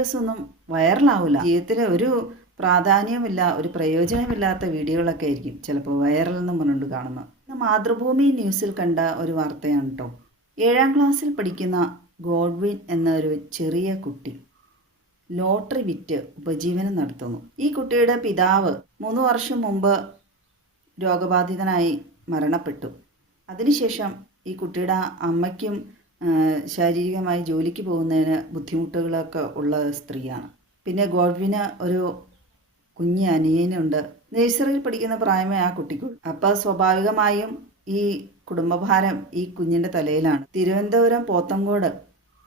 Videos ഒന്നും വൈറലാവില്ല ജീവിതത്തിൽ ഒരു പ്രാധാന്യമില്ല ഒരു പ്രയോജനമില്ലാത്ത വീഡിയോകളൊക്കെ ആയിരിക്കും ചിലപ്പോൾ വൈറൽ എന്ന് പറഞ്ഞുകൊണ്ട് കാണുന്നത് മാതൃഭൂമി ന്യൂസിൽ കണ്ട ഒരു വാർത്തയാണ് കേട്ടോ ഏഴാം ക്ലാസ്സിൽ പഠിക്കുന്ന ഗോഡ്വിൻ എന്ന ഒരു ചെറിയ കുട്ടി ലോട്ടറി വിറ്റ് ഉപജീവനം നടത്തുന്നു. ഈ കുട്ടിയുടെ പിതാവ് മൂന്ന് വർഷം മുമ്പ് രോഗബാധിതനായി മരണപ്പെട്ടു. അതിനുശേഷം ഈ കുട്ടിയുടെ അമ്മയ്ക്കും ശാരീരികമായി ജോലിക്ക് പോകുന്നതിന് ബുദ്ധിമുട്ടുകളൊക്കെ ഉള്ള സ്ത്രീയാണ്. പിന്നെ ഗോഡ്വിന് ഒരു കുഞ്ഞ് അനിയനുണ്ട്. നഴ്സറിയിൽ പഠിക്കുന്ന പ്രായമേ ആ കുട്ടിക്കുള്ളൂ. അപ്പോൾ സ്വാഭാവികമായും ഈ കുടുംബഭാരം ഈ കുഞ്ഞിന്റെ തലയിലാണ്. തിരുവനന്തപുരം പോത്തങ്കോട്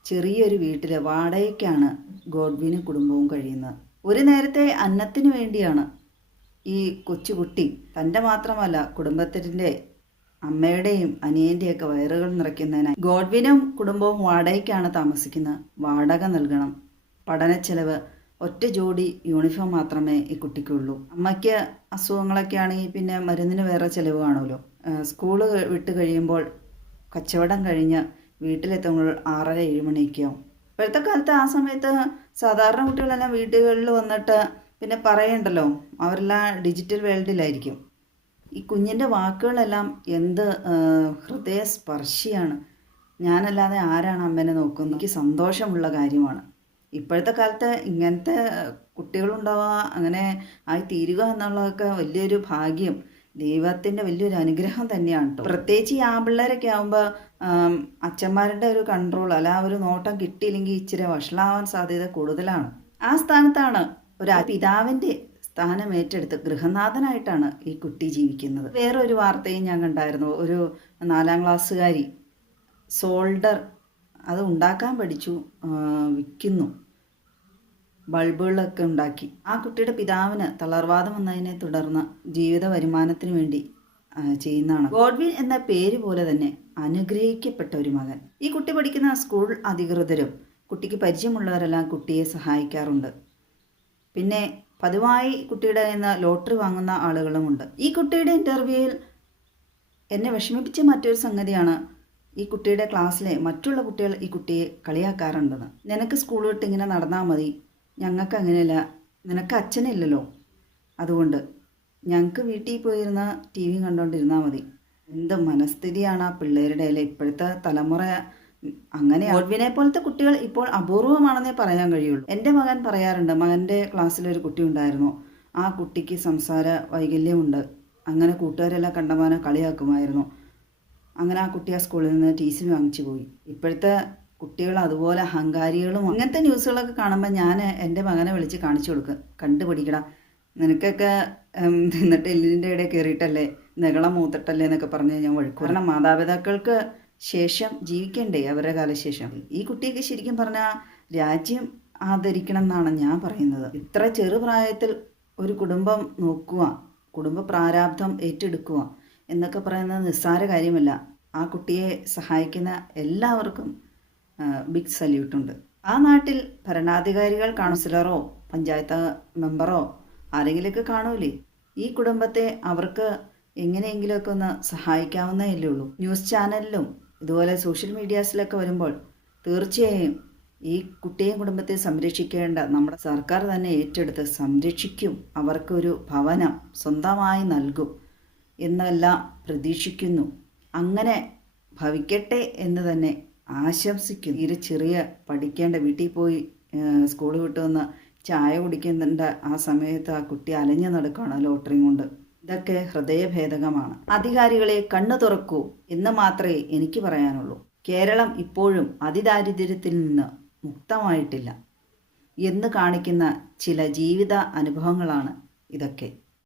ചെറിയൊരു വീട്ടിൽ വാടകയ്ക്കാണ് ഗോഡ്വിന് കുടുംബവും കഴിയുന്നത്. ഒരു നേരത്തെ അന്നത്തിന് വേണ്ടിയാണ് ഈ കൊച്ചുകുട്ടി. തന്റെ മാത്രമല്ല കുടുംബത്തിന്റെ അമ്മയുടെയും അനിയന്റെയൊക്കെ വയറുകൾ നിറയ്ക്കുന്നതിനായി ഗോഡ്വിനും കുടുംബവും വാടകയ്ക്കാണ് താമസിക്കുന്നത്. വാടക നൽകണം. പഠന പഠനച്ചെലവ്. ഒറ്റ ജോഡി യൂണിഫോം മാത്രമേ ഈ കുട്ടിക്കുള്ളൂ. അമ്മയ്ക്ക് അസുഖങ്ങളൊക്കെ ആണെങ്കിൽ പിന്നെ മരുന്നിന് വേറെ ചിലവ് കാണുമല്ലോ. സ്കൂൾ വിട്ട് കഴിയുമ്പോൾ കച്ചവടം കഴിഞ്ഞ് വീട്ടിലെത്തുമ്പോൾ ആറര ഏഴ് മണിയൊക്കെയാവും. ഇപ്പോഴത്തെ കാലത്ത് ആ സമയത്ത് സാധാരണ കുട്ടികളെല്ലാം വീടുകളിൽ വന്നിട്ട് പിന്നെ പറയണ്ടല്ലോ. അവരെല്ലാം ഡിജിറ്റൽ വേൾഡിലായിരിക്കും. ഈ കുഞ്ഞിന്റെ വാക്കുകളെല്ലാം എന്ത് ഹൃദയസ്പർശിയാണ്. ഞാനല്ലാതെ ആരാണ് അമ്മേനെ നോക്കുന്നത്? എനിക്ക് സന്തോഷമുള്ള കാര്യമാണ്. ഇപ്പോഴത്തെ കാലത്ത് ഇങ്ങനത്തെ കുട്ടികളുണ്ടാവുക അങ്ങനെ ആയി തീരുക എന്നുള്ളതൊക്കെ വലിയൊരു ഭാഗ്യം. ദൈവത്തിന്റെ വലിയൊരു അനുഗ്രഹം തന്നെയാണ് കേട്ടോ പ്രത്യേകിച്ച് ഈ ആമ്പിള്ളേരൊക്കെ ആകുമ്പോൾ അച്ഛന്മാരുടെ ഒരു കൺട്രോൾ അല്ല ഒരു നോട്ടം കിട്ടിയില്ലെങ്കിൽ ഇച്ചിരി വഷളാവാൻ സാധ്യത കൂടുതലാണ്. ആ സ്ഥാനത്താണ് ഒരു പിതാവിന്റെ സ്ഥാനം ഏറ്റെടുത്ത് ഗൃഹനാഥനായിട്ടാണ് ഈ കുട്ടി ജീവിക്കുന്നത്. വേറൊരു വാർത്തയും ഞാൻ കണ്ടായിരുന്നു. ഒരു നാലാം ക്ലാസ്സുകാരി സോൾഡർ അത് ഉണ്ടാക്കാൻ പഠിച്ചു വിൽക്കുന്നു. ബൾബുകളൊക്കെ ഉണ്ടാക്കി. ആ കുട്ടിയുടെ പിതാവിന് തളർവാദം വന്നതിനെ തുടർന്ന് ജീവിത വരുമാനത്തിന് വേണ്ടി ചെയ്യുന്നതാണ്. ഗോഡ്വിൻ എന്ന പേര് പോലെ തന്നെ അനുഗ്രഹിക്കപ്പെട്ട ഒരു മകൻ. ഈ കുട്ടി പഠിക്കുന്ന സ്കൂൾ അധികൃതരും കുട്ടിക്ക് പരിചയമുള്ളവരെല്ലാം കുട്ടിയെ സഹായിക്കാറുണ്ട്. പിന്നെ പതിവായി കുട്ടിയുടെ നിന്ന് ലോട്ടറി വാങ്ങുന്ന ആളുകളുമുണ്ട്. ഈ കുട്ടിയുടെ ഇന്റർവ്യൂവിൽ എന്നെ വിഷമിപ്പിച്ച മറ്റൊരു സംഗതിയാണ് ഈ കുട്ടിയുടെ ക്ലാസ്സിലെ മറ്റുള്ള കുട്ടികൾ ഈ കുട്ടിയെ കളിയാക്കാറുണ്ടെന്ന്. നിനക്ക് സ്കൂൾ വിട്ട് ഇങ്ങനെ നടന്നാൽ മതി. ഞങ്ങൾക്ക് അങ്ങനെയല്ല. നിനക്ക് അച്ഛനില്ലല്ലോ. അതുകൊണ്ട് ഞങ്ങൾക്ക് വീട്ടിൽ പോയിരുന്ന ടി വി കണ്ടുകൊണ്ടിരുന്നാൽ മതി. എന്ത് മനസ്ഥിതിയാണ് ആ പിള്ളേരുടെ ഇപ്പോഴത്തെ തലമുറ അങ്ങനെ ഓൾവിനെ പോലത്തെ കുട്ടികൾ ഇപ്പോൾ അപൂർവമാണെന്നേ പറയാൻ കഴിയുള്ളൂ. എന്റെ മകൻ പറയാറുണ്ട് മകന്റെ ക്ലാസ്സിലൊരു കുട്ടി ഉണ്ടായിരുന്നു. ആ കുട്ടിക്ക് സംസാര വൈകല്യമുണ്ട്. അങ്ങനെ കൂട്ടുകാരെല്ലാം കണ്ടമാനം കളിയാക്കുമായിരുന്നു. അങ്ങനെ ആ കുട്ടി ആ സ്കൂളിൽ നിന്ന് ടി സി വാങ്ങിച്ചു പോയി. ഇപ്പോഴത്തെ കുട്ടികൾ അതുപോലെ അഹങ്കാരികളും അങ്ങനത്തെ ന്യൂസുകളൊക്കെ കാണുമ്പോൾ ഞാൻ എന്റെ മകനെ വിളിച്ച് കാണിച്ചു കൊടുക്കുക കണ്ടുപിടിക്കടാ നിനക്കൊക്കെ നിന്നിട്ട് എല്ലിന്റെ ഇടയിൽ കയറിയിട്ടല്ലേ? നികളം മൂത്തിട്ടല്ലേ? എന്നൊക്കെ പറഞ്ഞ് ഞാൻ വഴക്കു കാരണം മാതാപിതാക്കൾക്ക് ശേഷം ജീവിക്കണ്ടേ അവരുടെ കാലശേഷം? ഈ കുട്ടിയൊക്കെ ശരിക്കും പറഞ്ഞാൽ രാജ്യം ആദരിക്കണം എന്നാണ് ഞാൻ പറയുന്നത്. ഇത്ര ചെറുപ്രായത്തിൽ ഒരു കുടുംബം നോക്കുക കുടുംബ പ്രാരാബ്ധം ഏറ്റെടുക്കുക എന്നൊക്കെ പറയുന്നത് നിസ്സാര കാര്യമല്ല. ആ കുട്ടിയെ സഹായിക്കുന്ന എല്ലാവർക്കും ബിഗ് സല്യൂട്ടുണ്ട് ആ നാട്ടിൽ ഭരണാധികാരികൾ കൗൺസിലറോ പഞ്ചായത്ത് മെമ്പറോ ആരെങ്കിലുമൊക്കെ കാണൂലേ? ഈ കുടുംബത്തെ അവർക്ക് എങ്ങനെയെങ്കിലുമൊക്കെ ഒന്ന് സഹായിക്കാവുന്നേ ഉള്ളൂ. ന്യൂസ് ചാനലിലും ഇതുപോലെ സോഷ്യൽ മീഡിയാസിലൊക്കെ വരുമ്പോൾ തീർച്ചയായും ഈ കുട്ടിയെയും കുടുംബത്തെ സംരക്ഷിക്കേണ്ട നമ്മുടെ സർക്കാർ തന്നെ ഏറ്റെടുത്ത് സംരക്ഷിക്കും. അവർക്കൊരു ഭവനം സ്വന്തമായി നൽകും എന്നെല്ലാം പ്രതീക്ഷിക്കുന്നു. അങ്ങനെ ഭവിക്കട്ടെ എന്ന് തന്നെ ആശംസിക്കുന്നു. ഇരു ചെറിയ പഠിക്കേണ്ട വീട്ടിൽ പോയി സ്കൂൾ വിട്ടു വന്ന് ചായ കുടിക്കുന്നുണ്ട് ആ സമയത്ത് ആ കുട്ടി അലഞ്ഞു നടക്കുകയാണ് ലോട്ടറിയും കൊണ്ട്. ഇതൊക്കെ ഹൃദയഭേദകമാണ്. അധികാരികളെ കണ്ണു തുറക്കൂ എന്ന് മാത്രമേ എനിക്ക് പറയാനുള്ളൂ. കേരളം ഇപ്പോഴും അതിദാരിദ്ര്യത്തിൽ നിന്ന് മുക്തമായിട്ടില്ല. എന്ന് കാണിക്കുന്ന ചില ജീവിത അനുഭവങ്ങളാണ് ഇതൊക്കെ.